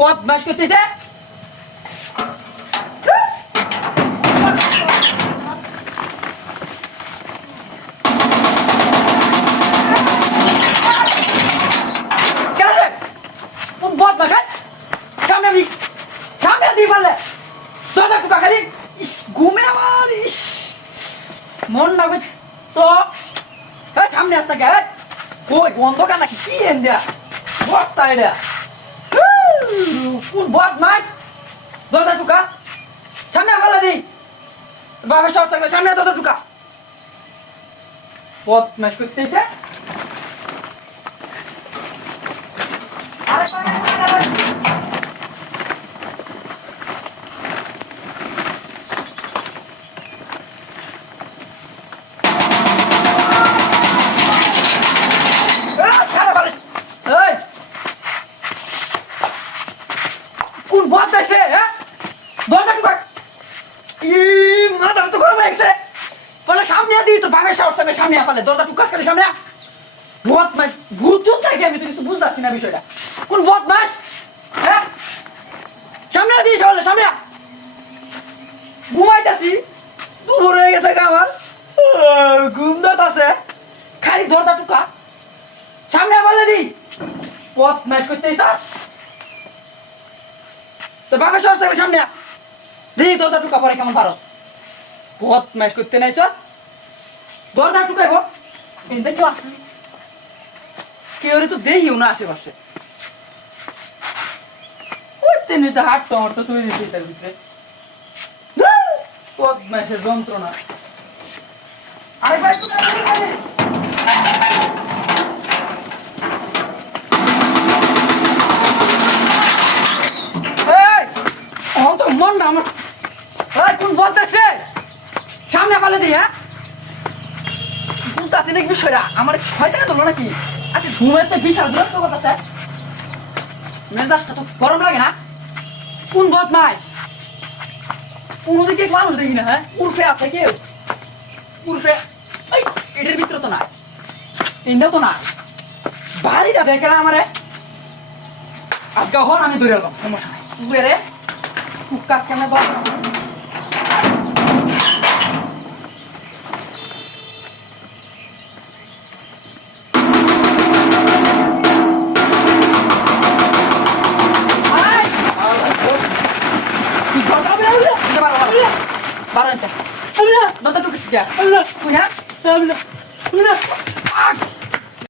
বদমাশ করতেছে। বদমাশ সামনে দি, সামনে দি পারলে দরজা টুকা খালি। ইস ঘুমে আমার ইস মন না করছে তো। সামনে আসতে গে কই বন্ধ কেন নাকি কি এন্ডিয়া বস্তা এটা। কোন বদমাশ দরজা টুকাস সামনে পারলে দি। বাবার সাহস থাকলে সামনে দরজা টুকা। বদমাশ করতেছে। কোন বদমাশে হ্যাঁ দরজা টুকা। ই মাথা তো গরম হয়ে গেছে। বলে সামনে দি তোর বাবার সাহস থাকলে সামনে পারলে দরজা টুকাস করে সামনে। বদমাশ বুঝছো থেকে আমি তো কিছু বুঝতেছি না বিষয়টা। কোন বদমাশ হ্যাঁ সামনে দিস বলে সামনে। ঘুমাইতেছি দুপুর হয়ে গেছে আমার ঘুম দাঁড়াচ্ছে খালি দরজা টুকা সামনে বলে দি। বদমাশ করতেছ তোর বাবার সাহস থাকলে সামনে দিই দরজা টুকা পরে কেমন পারো। বদমাশ করতে নাইছ দরজা টুকাইব এতে কেউ আসে কেউ তো দেখিও না আশেপাশে। ওই তেমনিতে হাট টমাটো তৈরি দিতে তার ভিতরে বদমাশের যন্ত্রণা। আরে ভাই তো মন না আমার কোন বদমাশে সামনে পালে দি। হ্যাঁ বুঝতে নাকি বিষয়টা আমার শয়তানে তোলো নাকি। আচ্ছা ঘুমাইতে বিশাল বিরক্ত করতেছে মেজাজটা তো গরম লাগে না। কোন বদমাশ কোনো দিকে মানুষ দেখি না। হ্যাঁ উর্ফে আছে কেউ উর্ফে এটার ভিতরে তো না তিনটাও তো না বাড়িটা দেখে না আমারে আজকে হন আমি ধরে এলাম সমস্যা নাই। উবেরে কাজ কেমন Barang, dah tak tukar sejak. Allah, punya, Allah, Allah.